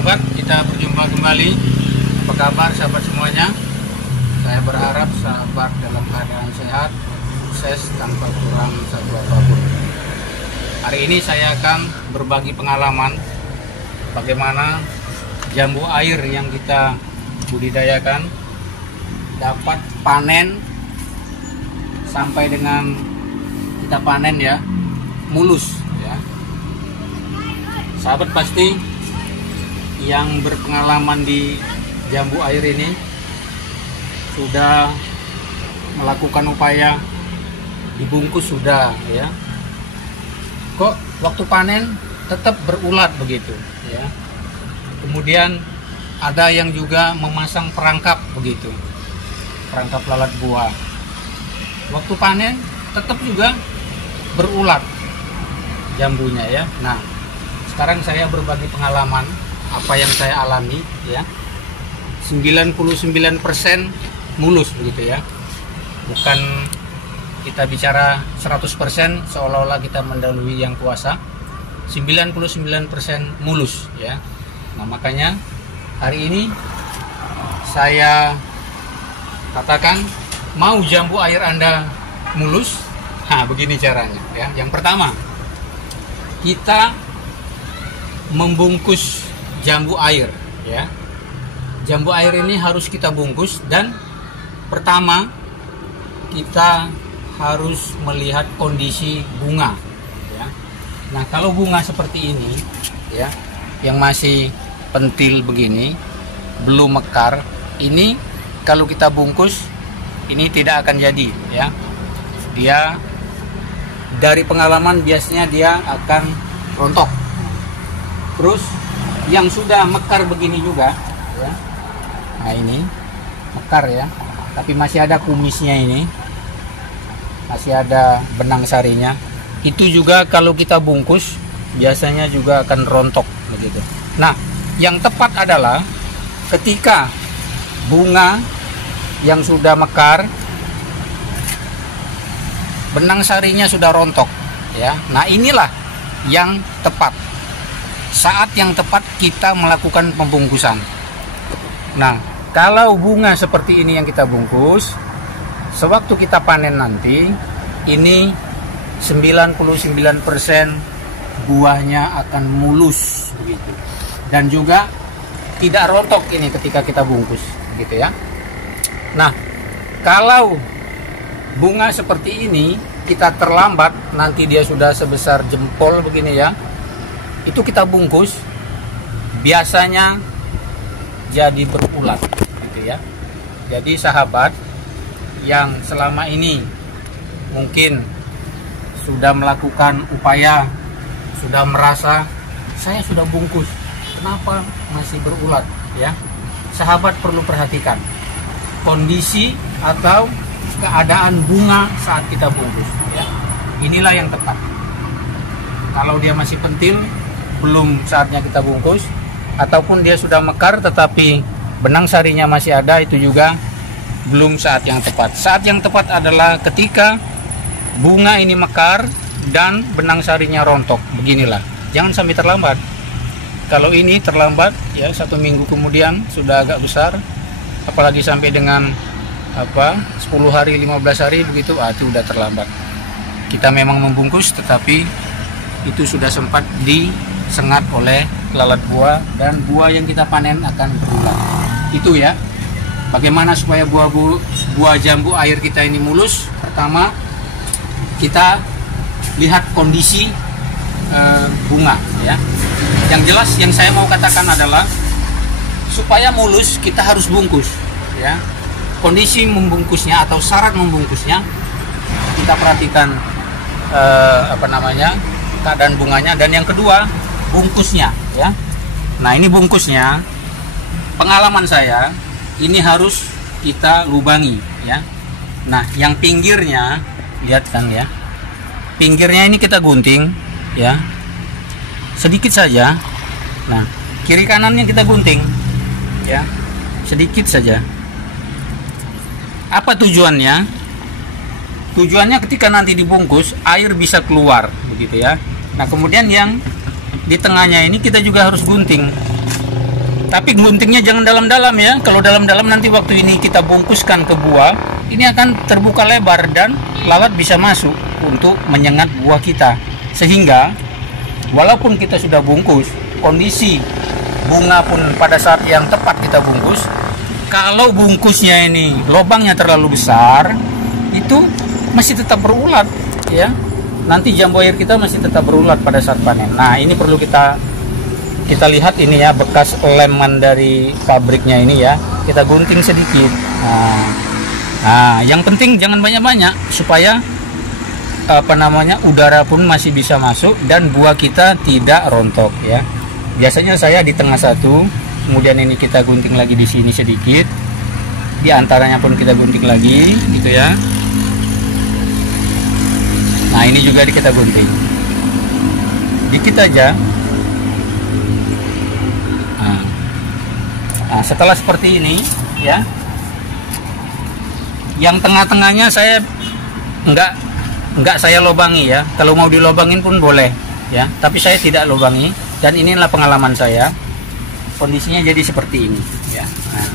sahabat, kita berjumpa kembali. Apa kabar sahabat semuanya? Saya berharap sahabat dalam keadaan sehat, sukses tanpa kurang satu apapun. Hari ini saya akan berbagi pengalaman bagaimana jambu air yang kita budidayakan dapat panen sampai dengan kita panen ya, mulus ya. Sahabat pasti yang berpengalaman di jambu air ini sudah melakukan upaya dibungkus sudah ya. Kok waktu panen tetap berulat begitu ya. Kemudian ada yang juga memasang perangkap begitu, perangkap lalat buah. Waktu panen tetap juga berulat jambunya ya. Nah, sekarang saya berbagi pengalaman apa yang saya alami ya. 99% mulus begitu ya. Bukan kita bicara 100% seolah-olah kita mendahului yang kuasa. 99% mulus ya. Nah, makanya hari ini saya katakan, mau jambu air Anda mulus? Nah, begini caranya ya. Yang pertama, kita membungkus jambu air ya. Jambu air ini harus kita bungkus, dan pertama kita harus melihat kondisi bunga ya. Nah, kalau bunga seperti ini ya, yang masih pentil begini, belum mekar, ini kalau kita bungkus ini tidak akan jadi ya. Dia dari pengalaman biasanya dia akan rontok. Terus yang sudah mekar begini juga ya. Nah, ini mekar ya, tapi masih ada kumisnya, ini masih ada benang sarinya. Itu juga kalau kita bungkus biasanya juga akan rontok begitu. Nah, yang tepat adalah ketika bunga yang sudah mekar, benang sarinya sudah rontok ya. Nah, inilah yang tepat, saat yang tepat kita melakukan pembungkusan. Nah, kalau bunga seperti ini yang kita bungkus, sewaktu kita panen nanti, ini 99% buahnya akan mulus begitu. Dan juga tidak rontok ini ketika kita bungkus gitu ya. Nah, kalau bunga seperti ini kita terlambat, nanti dia sudah sebesar jempol begini ya, itu kita bungkus, biasanya jadi berulat gitu ya. Jadi sahabat yang selama ini mungkin sudah melakukan upaya, sudah merasa saya sudah bungkus, kenapa masih berulat ya, sahabat perlu perhatikan kondisi atau keadaan bunga saat kita bungkus ya. Inilah yang tepat. Kalau dia masih pentil, belum saatnya kita bungkus, ataupun dia sudah mekar tetapi benang sarinya masih ada, itu juga belum saat yang tepat. Saat yang tepat adalah ketika bunga ini mekar dan benang sarinya rontok. Beginilah, jangan sampai terlambat. Kalau ini terlambat ya, 1 minggu kemudian sudah agak besar, apalagi sampai dengan 10 hari 15 hari begitu, itu udah terlambat. Kita memang membungkus tetapi itu sudah sempat disengat oleh lalat buah, dan buah yang kita panen akan berulat. Itu ya, bagaimana supaya buah jambu air kita ini mulus. Pertama, kita lihat kondisi bunga ya. Yang jelas yang saya mau katakan adalah, supaya mulus kita harus bungkus ya. Kondisi membungkusnya atau syarat membungkusnya, kita perhatikan keadaan bunganya, dan yang kedua bungkusnya ya. Nah, ini bungkusnya, pengalaman saya ini harus kita lubangi ya. Nah, yang pinggirnya, lihat kan ya, pinggirnya ini kita gunting ya, sedikit saja. Nah, kiri kanannya kita gunting ya, sedikit saja. Apa tujuannya? Tujuannya ketika nanti dibungkus, air bisa keluar begitu ya. Nah, kemudian yang di tengahnya ini kita juga harus gunting Tapi guntingnya jangan dalam-dalam ya. Kalau dalam-dalam nanti waktu ini kita bungkuskan ke buah, ini akan terbuka lebar dan lalat bisa masuk untuk menyengat buah kita. Sehingga walaupun kita sudah bungkus, kondisi bunga pun pada saat yang tepat kita bungkus, kalau bungkusnya ini lubangnya terlalu besar, itu masih tetap berulat ya. Nanti jambu air kita masih tetap berulat pada saat panen. Nah, ini perlu kita lihat ini ya, bekas leman dari pabriknya ini ya, kita gunting sedikit. Nah, yang penting jangan banyak-banyak supaya udara pun masih bisa masuk dan buah kita tidak rontok ya. Biasanya saya di tengah satu, kemudian ini kita gunting lagi di sini sedikit, di antaranya pun kita gunting lagi gitu ya. Nah, ini juga kita gunting dikit aja. Nah, setelah seperti ini ya, yang tengah-tengahnya saya enggak saya lobangi ya. Kalau mau dilobangin pun boleh ya, tapi saya tidak lobangi. Dan inilah pengalaman saya, kondisinya jadi seperti ini ya. Nah,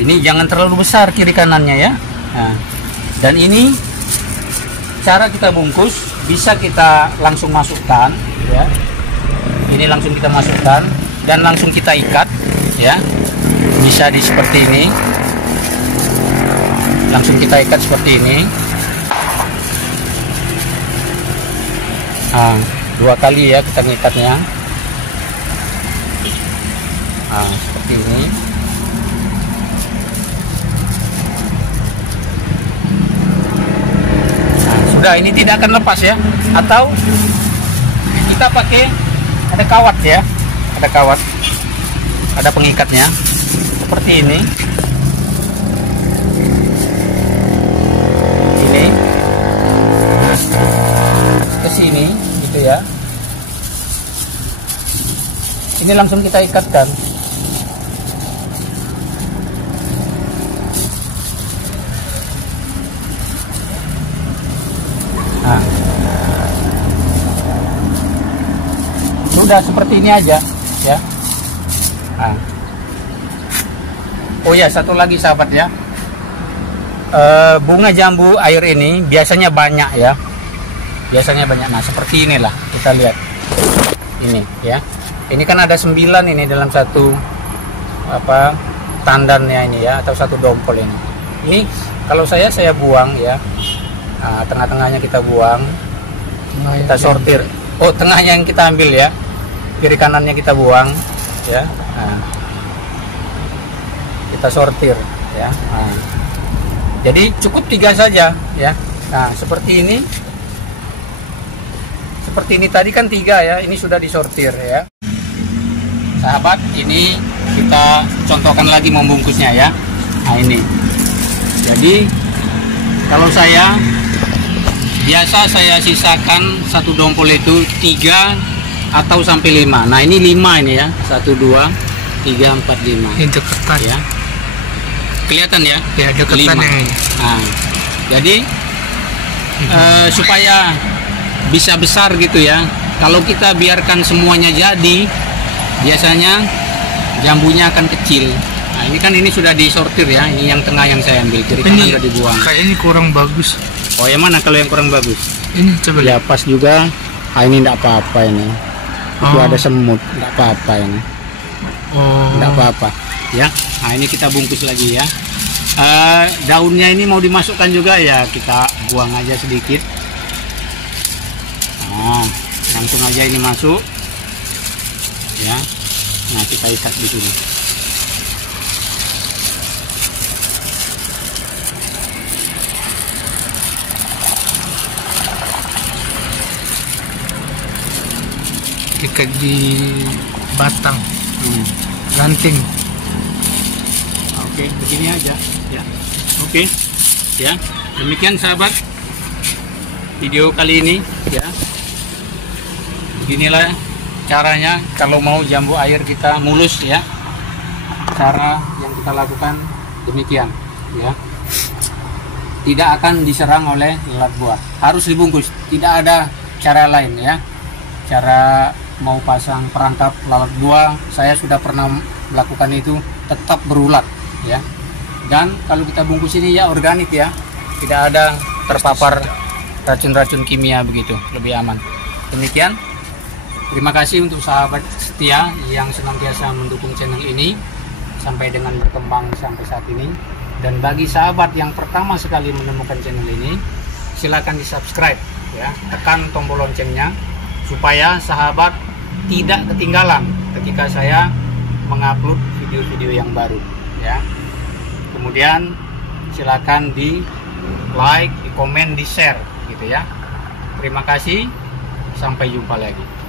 ini jangan terlalu besar kiri kanannya ya. Nah, dan ini cara kita bungkus, bisa kita langsung masukkan ya. Ini langsung kita masukkan dan langsung kita ikat ya. Bisa seperti ini, langsung kita ikat seperti ini. Nah, 2 kali ya kita ngikatnya. Nah, seperti ini. Nah, sudah, ini tidak akan lepas ya. Atau kita pakai ada kawat ya, ada kawat, ada pengikatnya seperti ini. Ini ke sini gitu ya. Ini langsung kita ikatkan. Nah, sudah seperti ini aja ya. Nah. Oh ya, satu lagi sahabat ya, bunga jambu air ini biasanya banyak ya, biasanya banyak. Nah, seperti inilah kita lihat ini ya. Ini kan ada 9 ini dalam satu tandannya ini ya, atau satu dompol ini. Ini kalau saya buang ya. Nah, tengah-tengahnya kita buang, kita sortir. Oh, tengahnya yang kita ambil ya, kiri kanannya kita buang ya. Nah, kita sortir ya. Nah, jadi cukup 3 saja ya. Nah, seperti ini, seperti ini tadi kan 3 ya, ini sudah disortir ya. Sahabat, ini kita contohkan lagi membungkusnya ya. Nah, ini jadi kalau saya biasa saya sisakan satu dompol itu 3 atau sampai 5. Nah, ini 5 ini ya, 1 2 3 4 5 ini deketan ya, kelihatan ya, ya deketan ini. Nah, jadi supaya bisa besar gitu ya, kalau kita biarkan semuanya jadi, biasanya jambunya akan kecil. Nah, ini kan ini sudah disortir ya, ini yang tengah yang saya ambil, kiri kanan sudah dibuang. Kayak ini kurang bagus. Oh, yang mana kalau yang kurang bagus? Ini coba ya, pas juga. Ah, ini enggak apa-apa ini. Itu ada semut, enggak apa-apa ini. Oh, enggak apa-apa ya. Nah, ini kita bungkus lagi ya. Daunnya ini mau dimasukkan juga ya, kita buang aja sedikit. Nah, langsung aja ini masuk ya. Nah, kita ikat di sini. ikat di batang ranting. Oke, begini aja ya. Oke ya, demikian sahabat video kali ini ya. Beginilah caranya kalau mau jambu air kita mulus ya. Cara yang kita lakukan demikian ya. Tidak akan diserang oleh lalat buah, harus dibungkus, tidak ada cara lain ya. Cara mau pasang perangkap lalat buah, saya sudah pernah melakukan itu tetap berulat ya. Dan kalau kita bungkus ini ya organik ya, tidak ada terpapar racun-racun kimia begitu, lebih aman. Demikian, terima kasih untuk sahabat setia yang senantiasa mendukung channel ini sampai dengan berkembang sampai saat ini. Dan bagi sahabat yang pertama sekali menemukan channel ini, silakan di subscribe ya, tekan tombol loncengnya supaya sahabat tidak ketinggalan ketika saya mengupload video-video yang baru ya. Kemudian silakan di like, di komen, di share gitu ya. Terima kasih, sampai jumpa lagi.